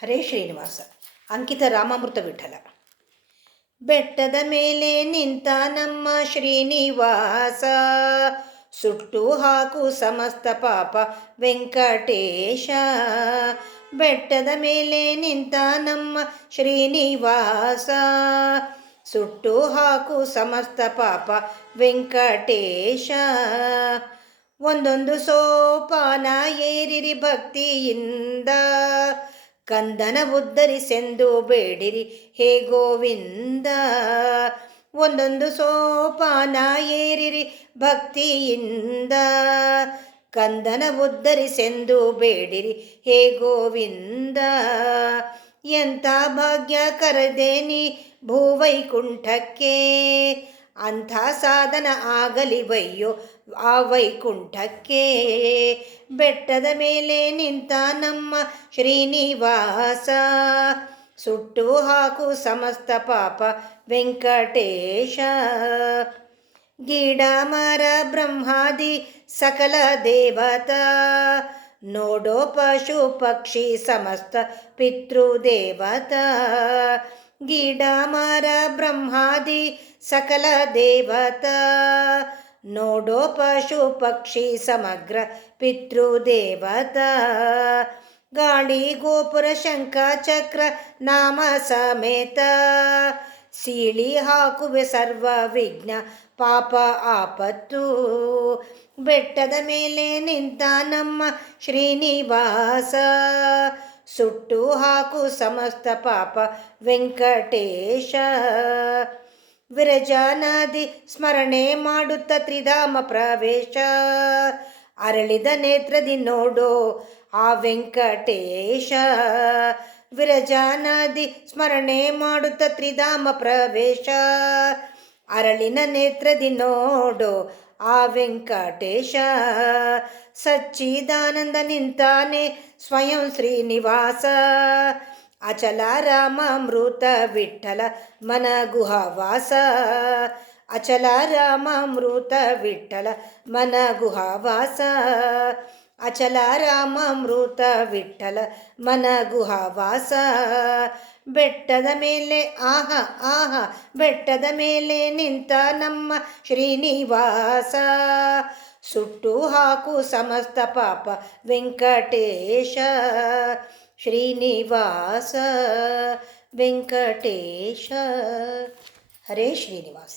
ಹರೇ ಶ್ರೀನಿವಾಸ. ಅಂಕಿತ ರಾಮಾಮೃತ ವಿಠಲ. ಬೆಟ್ಟದ ಮೇಲೆ ನಿಂತ ನಮ್ಮ ಶ್ರೀನಿವಾಸ, ಸುಟ್ಟು ಹಾಕು ಸಮಸ್ತ ಪಾಪ ವೆಂಕಟೇಶ. ಬೆಟ್ಟದ ಮೇಲೆ ನಿಂತ ನಮ್ಮ ಶ್ರೀನಿವಾಸ, ಸುಟ್ಟು ಹಾಕು ಸಮಸ್ತ ಪಾಪ ವೆಂಕಟೇಶ. ಒಂದೊಂದು ಸೋಪಾನ ಏರಿರಿ ಭಕ್ತಿಯಿಂದ, ಕಂದನ ಉದ್ಧರಿಸೆಂದು ಬೇಡಿರಿ ಹೇ ಗೋವಿಂದ. ಒಂದೊಂದು ಸೋಪಾನ ಏರಿರಿ ಭಕ್ತಿಯಿಂದ, ಕಂದನ ಉದ್ಧರಿಸೆಂದು ಬೇಡಿರಿ ಹೇ ಗೋವಿಂದ. ಎಂಥ ಭಾಗ್ಯ ಕರೆದೇನಿ ಭೂವೈಕುಂಠಕ್ಕೆ, ಅಂಥ ಸಾಧನ ಆಗಲಿ ವಯ್ಯೋ ಆ ವೈಕುಂಠಕ್ಕೆ. ಬೆಟ್ಟದ ಮೇಲೆ ನಿಂತ ನಮ್ಮ ಶ್ರೀನಿವಾಸ, ಸುಟ್ಟು ಹಾಕು ಸಮಸ್ತ ಪಾಪ ವೆಂಕಟೇಶ. ಗಿಡ ಮರ ಬ್ರಹ್ಮಾದಿ ಸಕಲ ದೇವತಾ, ನೋಡೋ ಪಶು ಪಕ್ಷಿ ಸಮಸ್ತ ಪಿತೃದೇವತಾ. ಗಿಡ ಮರ ಬ್ರಹ್ಮಾದಿ ಸಕಲ ದೇವತಾ, ನೋಡೋ ಪಶು ಪಕ್ಷಿ ಸಮಗ್ರ ಪಿತೃದೇವತಾ. ಗಾಳಿ ಗೋಪುರ ಶಂಖ ಚಕ್ರ ನಾಮ ಸಮೇತ, ಸೀಳಿ ಹಾಕುವೆ ಸರ್ವ ವಿಘ್ನ ಪಾಪ ಆಪತ್ತು. ಬೆಟ್ಟದ ಮೇಲೆ ನಿಂತ ನಮ್ಮ ಶ್ರೀನಿವಾಸ, ಸುಟ್ಟು ಹಾಕು ಸಮಸ್ತ ಪಾಪ ವೆಂಕಟೇಶ. ವಿರಜಾನಾದಿ ಸ್ಮರಣೆ ಮಾಡುತ್ತ ತ್ರಿಧಾಮ ಪ್ರವೇಶ, ಅರಳಿದ ನೇತ್ರದಿ ನೋಡೋ ಆ ವೆಂಕಟೇಶ. ವಿರಜಾನಾದಿ ಸ್ಮರಣೆ ಮಾಡುತ್ತ ತ್ರಿಧಾಮ ಪ್ರವೇಶ, ಅರಳಿನ ನೇತ್ರದಿ ನೋಡೋ ಆ ವೆಂಕಟೇಶ. ಸಚ್ಚಿದಾನಂದ ನಿಂತಾನೆ ಸ್ವಯಂ ಶ್ರೀನಿವಾಸ, ಅಚಲ ರಾಮಾಮೃತ ವಿಠಲ ಮನ ಗುಹವಾಸ. ಅಚಲ ರಾಮಾಮೃತ ವಿಠಲ ಮನ ಗುಹವಾಸ. ಅಚಲ ರಾಮಾಮೃತ ವಿಠಲ ಮನ ಗುಹವಾಸ. ಬೆಟ್ಟದ ಮೇಲೆ ಆಹಾ ಆಹಾ, ಬೆಟ್ಟದ ಮೇಲೆ ನಿಂತ ನಮ್ಮ ಶ್ರೀನಿವಾಸ, ಸುಟ್ಟು ಹಾಕು ಸಮಸ್ತ ಪಾಪ ವೆಂಕಟೇಶ. ಶ್ರೀನಿವಾಸ ವೆಂಕಟೇಶ. ಹರೇ ಶ್ರೀನಿವಾಸ.